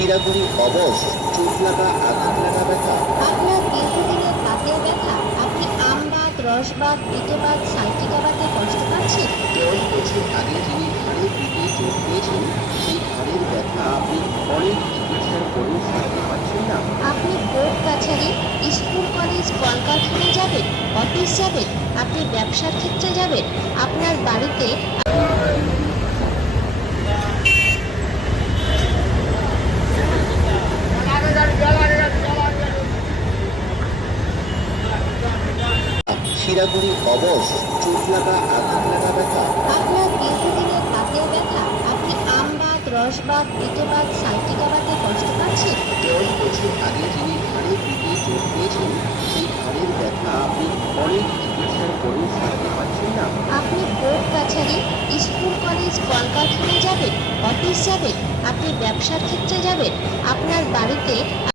শিরাগুড়ি অবশ, চোট লাগা, আঘাত লাগা ব্যথা, আপনার দীর্ঘদিনের দাঁতের ব্যথা, আপনি আমবাত, রসবাত, পিত্তবাত, সাইটিকাবাতে কষ্ট পাচ্ছেন। কয়েক বছর আগে যিনি ঘাড়ের দিকে চোট পেয়েছেন, সেই ঘাড়ের ব্যথা আপনি অনেক চিকিৎসার পরেও সারতে পারছেন না। আপনি কোর্ট কাছারি, স্কুল কলেজ কলকারখানায় যাবেন, অফিস যাবেন, আপনি ব্যবসার ক্ষেত্রে যাবেন, আপনার বাড়িতে শিরাগুড়ি অবশ, চোট লাগা, আঘাত লাগা ব্যথা, আপনার দীর্ঘদিনের দাঁতের ব্যথা, আপনি আমবাত, রসবাত, পিত্তবাত, সাইটিকাবাতে কষ্ট পাচ্ছেন। কয়েক বছর আগে যিনি ঘাড়ের দিকে চোট পেয়েছেন, সেই ঘাড়ের ব্যথা আপনি অনেক চিকিৎসার পরেও সারতে পারছেন না। আপনি কোর্ট কাছারি, স্কুল কলেজ কলকারখানায় যাবেন, অফিস যাবেন, আপনি ব্যবসার ক্ষেত্রে যাবেন, আপনার বাড়িতে